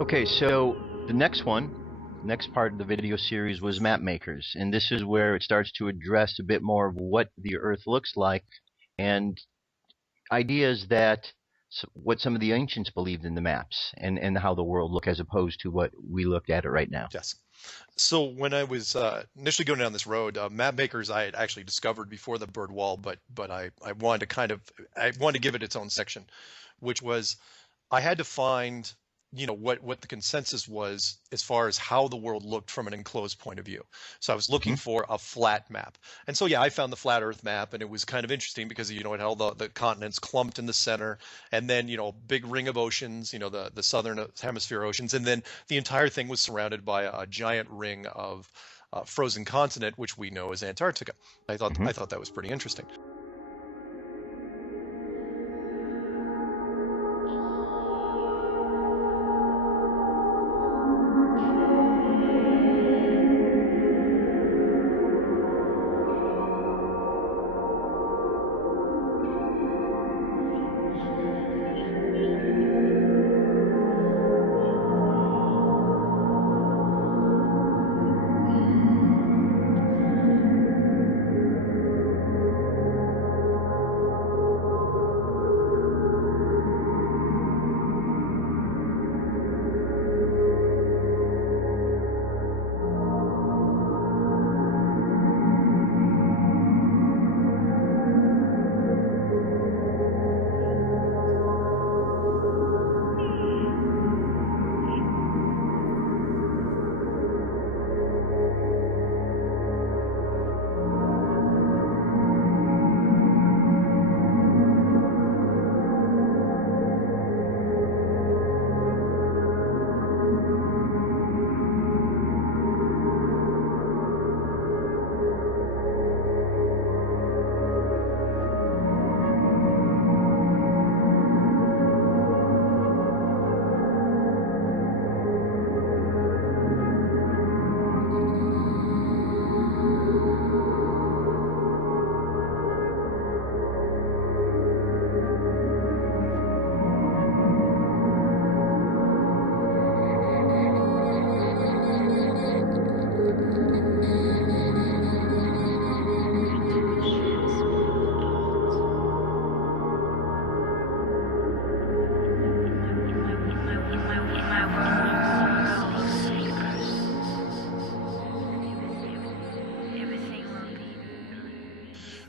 Okay, so the next part of the video series was map makers, and this is where it starts to address a bit more of what the Earth looks like and ideas that what some of the ancients believed in the maps and how the world looked as opposed to what we looked at it right now. Yes. So when I was initially going down this road, map makers I had actually discovered before the bird wall, but I wanted to give it its own section, which was I had to find what the consensus was as far as how the world looked from an enclosed point of view. So I was looking for a flat map. And so yeah, I found the flat Earth map, and it was kind of interesting because it had all the continents clumped in the center, and then big ring of oceans, the southern hemisphere oceans, and then the entire thing was surrounded by a giant ring of frozen continent, which we know as Antarctica. I thought that was pretty interesting.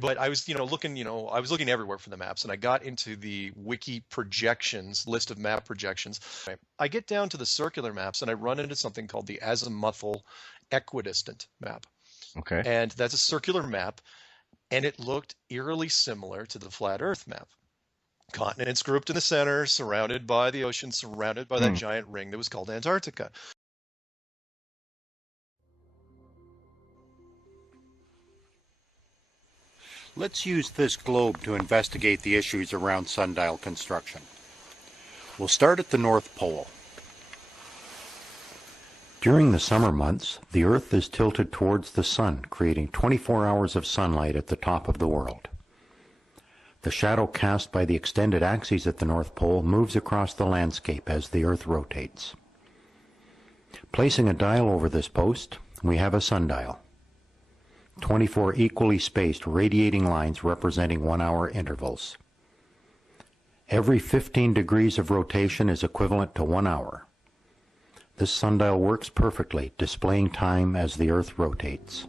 But I was, I was looking everywhere for the maps, and I got into the wiki projections, list of map projections. I get down to the circular maps, and I run into something called the azimuthal equidistant map. Okay. And that's a circular map, and it looked eerily similar to the flat Earth map. Continents grouped in the center, surrounded by the ocean, surrounded by that giant ring that was called Antarctica. Let's use this globe to investigate the issues around sundial construction. We'll start at the North Pole. During the summer months, the Earth is tilted towards the sun, creating 24 hours of sunlight at the top of the world. The shadow cast by the extended axes at the North Pole moves across the landscape as the Earth rotates. Placing a dial over this post, we have a sundial. 24 equally spaced radiating lines representing 1-hour intervals. Every 15 degrees of rotation is equivalent to 1 hour. This sundial works perfectly, displaying time as the Earth rotates.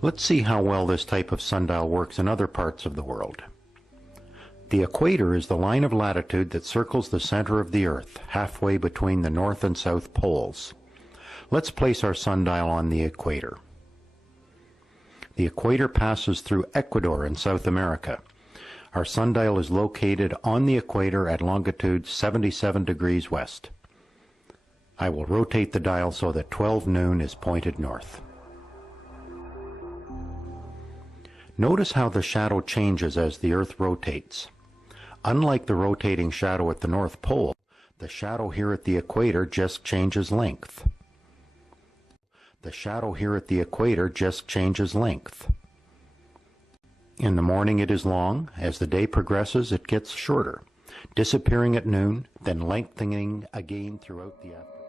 Let's see how well this type of sundial works in other parts of the world. The equator is the line of latitude that circles the center of the Earth, halfway between the North and South poles. Let's place our sundial on the equator. The equator passes through Ecuador in South America. Our sundial is located on the equator at longitude 77 degrees west. I will rotate the dial so that 12 noon is pointed north. Notice how the shadow changes as the Earth rotates. Unlike the rotating shadow at the North Pole, the shadow here at the equator just changes length. The shadow here at the equator just changes length. In the morning it is long. As the day progresses, it gets shorter, disappearing at noon, then lengthening again throughout the afternoon.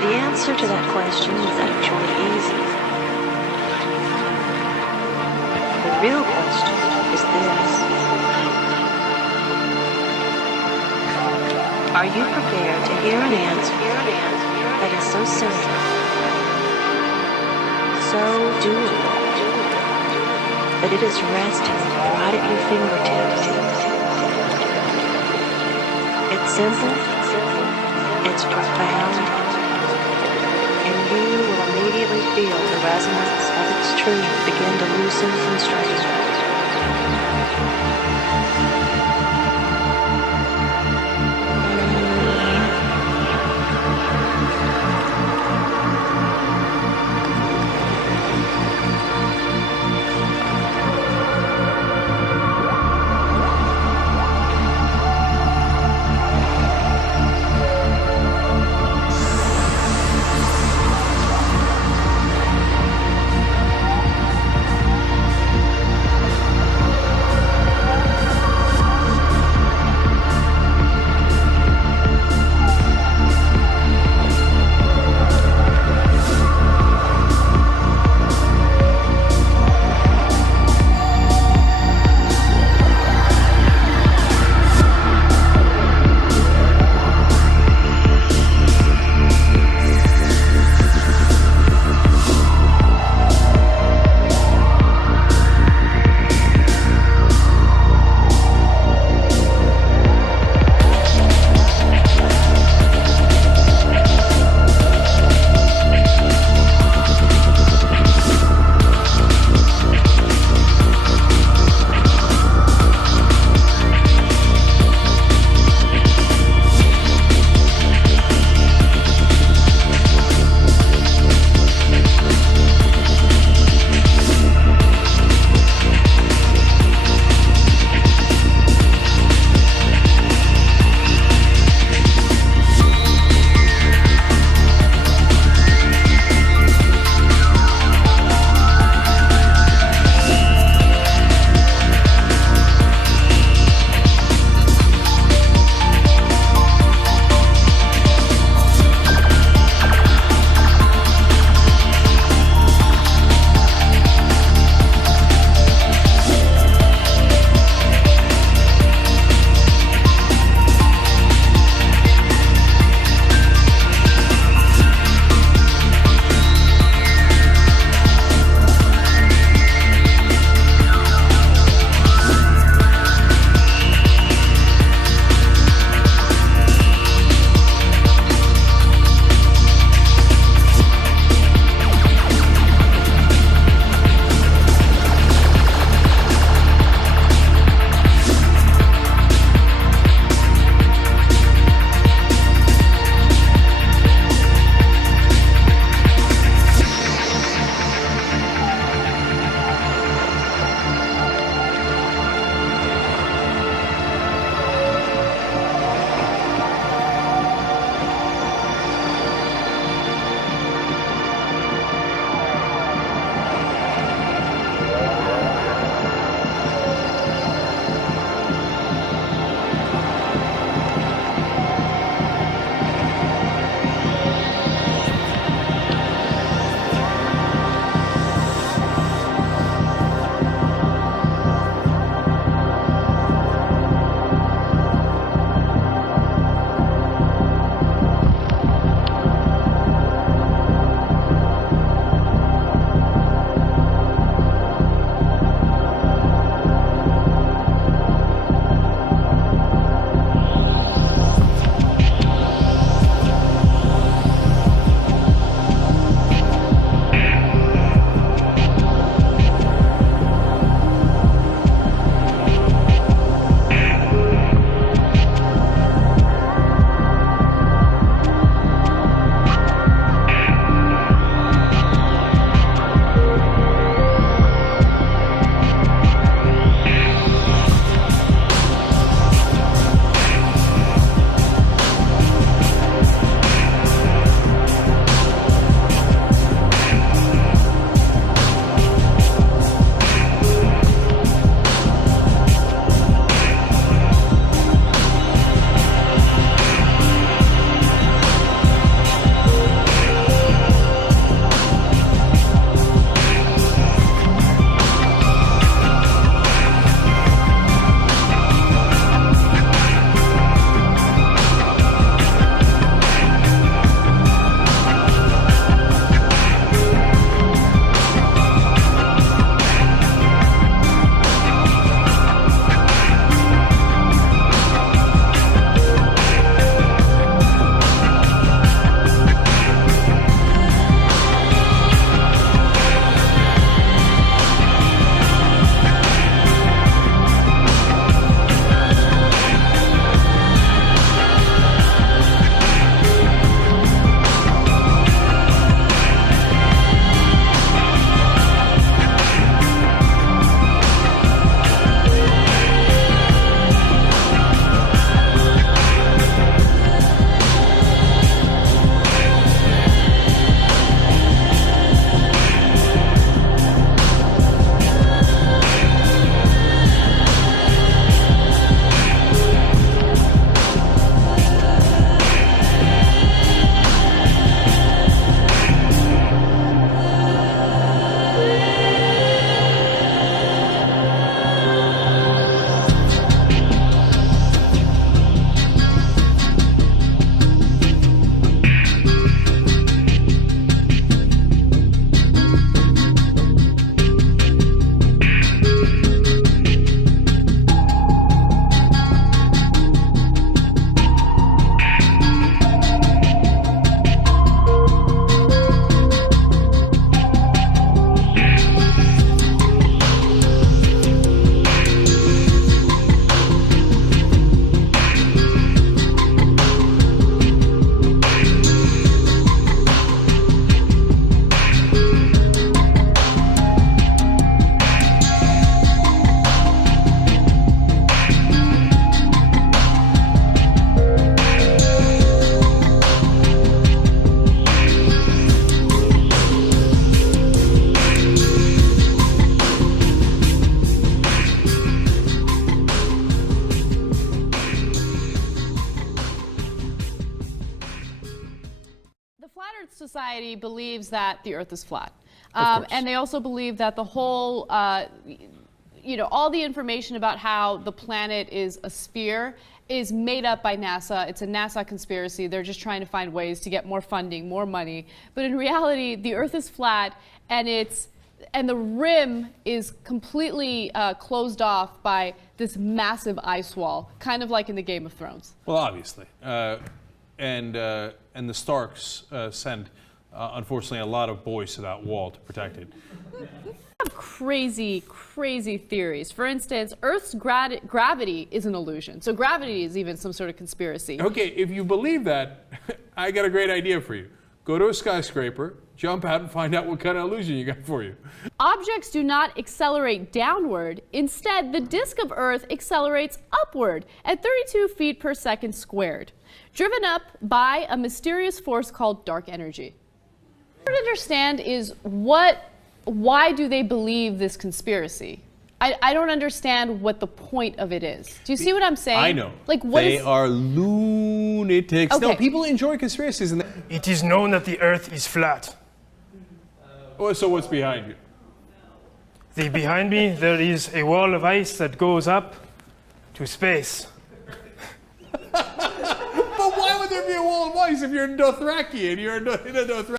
The answer to that question is actually easy. The real question is this. Are you prepared to hear an answer that is so simple, so doable, that it is resting right at your fingertips? It's simple, it's profound, and you will immediately feel the resonance of its truth begin to loosen and straighten. society believes that the Earth is flat. Of course. And they also believe that the whole, you know, all the information about how the planet is a sphere is made up by NASA. It's a NASA conspiracy. They're just trying to find ways to get more funding, more money. But in reality, the Earth is flat, and the rim is completely closed off by this massive ice wall, kind of like in the Game of Thrones. Well, obviously. And the Starks sent, unfortunately, a lot of boys to that wall to protect it. Crazy, crazy theories. For instance, Earth's gravity is an illusion. So gravity is even some sort of conspiracy. Okay, if you believe that, I got a great idea for you. Go to a skyscraper, jump out, and find out what kind of illusion you got for you. Objects do not accelerate downward. Instead, the disk of Earth accelerates upward at 32 feet per second squared, driven up by a mysterious force called dark energy. What I don't understand is why do they believe this conspiracy? I don't understand what the point of it is. Do you see what I'm saying? I know. Like, what they is... are lunatics. Okay. No, people enjoy conspiracies. And It is known that the Earth is flat. oh, so what's behind you? Behind me, there is a wall of ice that goes up to space. But why would there be a wall of ice if you're in Dothraki and you're in a Dothraki?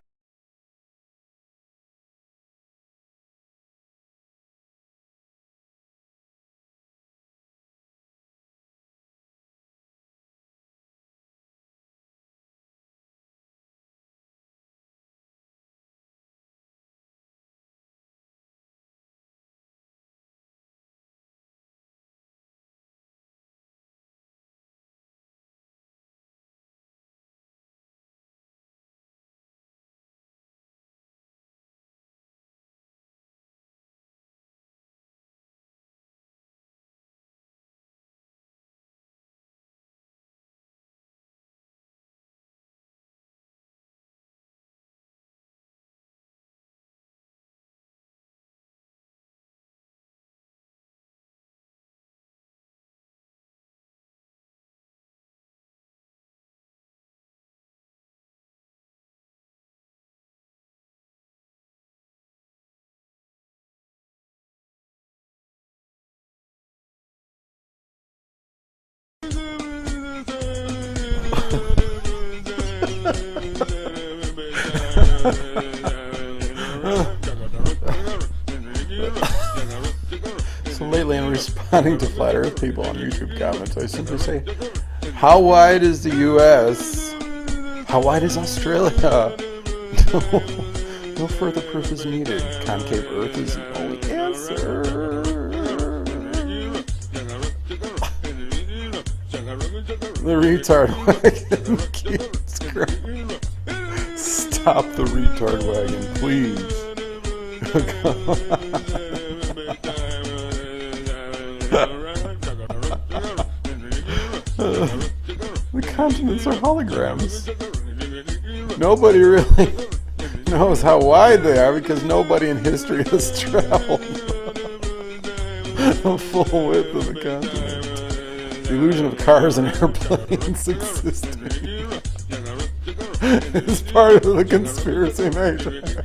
So lately, in responding to flat Earth people on YouTube comments, I simply say, "How wide is the U.S.? How wide is Australia? No further proof is needed. Concave Earth is the only answer." The retard wagon keeps growing. Stop the retard wagon, please. The continents are holograms. Nobody really knows how wide they are because nobody in history has traveled the full width of the continent. The illusion of cars and airplanes existing is part of the conspiracy matrix.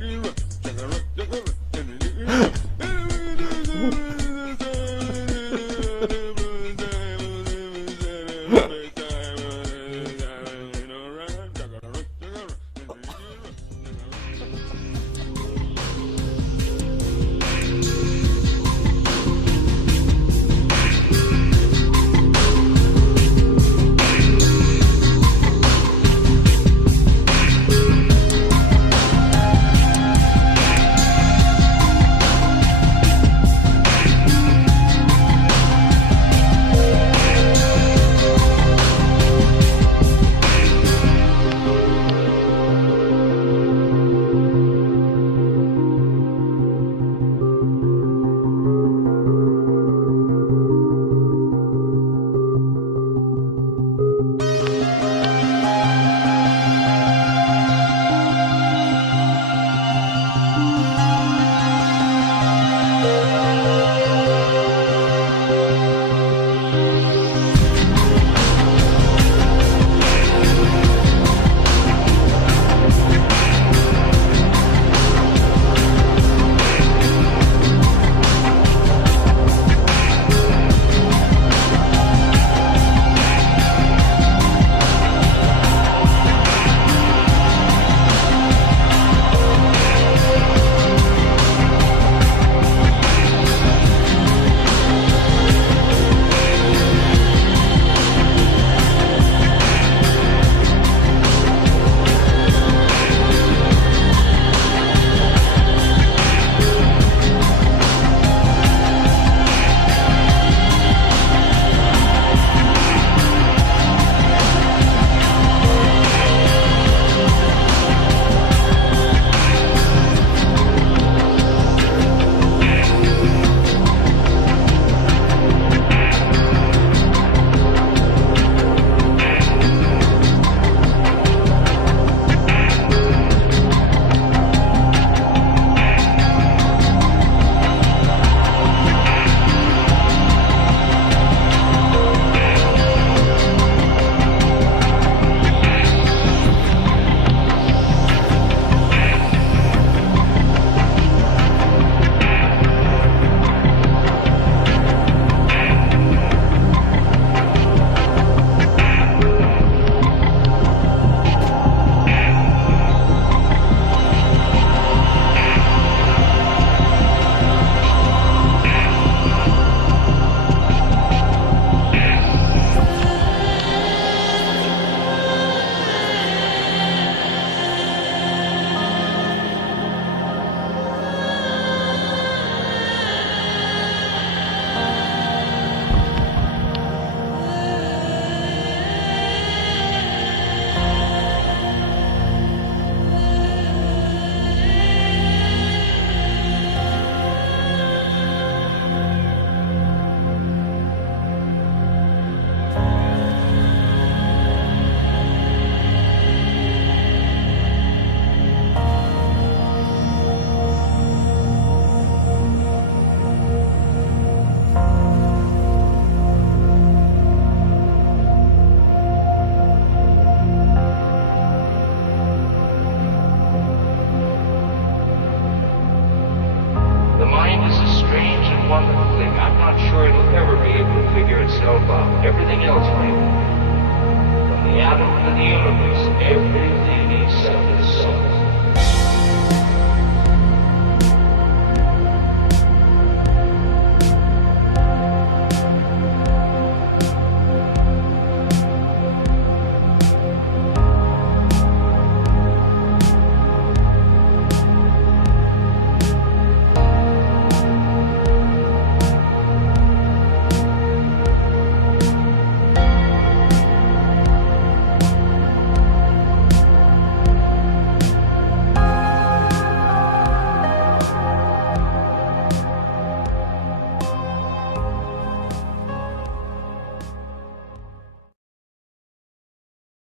wonderful thing. I'm not sure it'll ever be able to figure itself out. Everything else will. From the atom to the universe, everything is self-itself.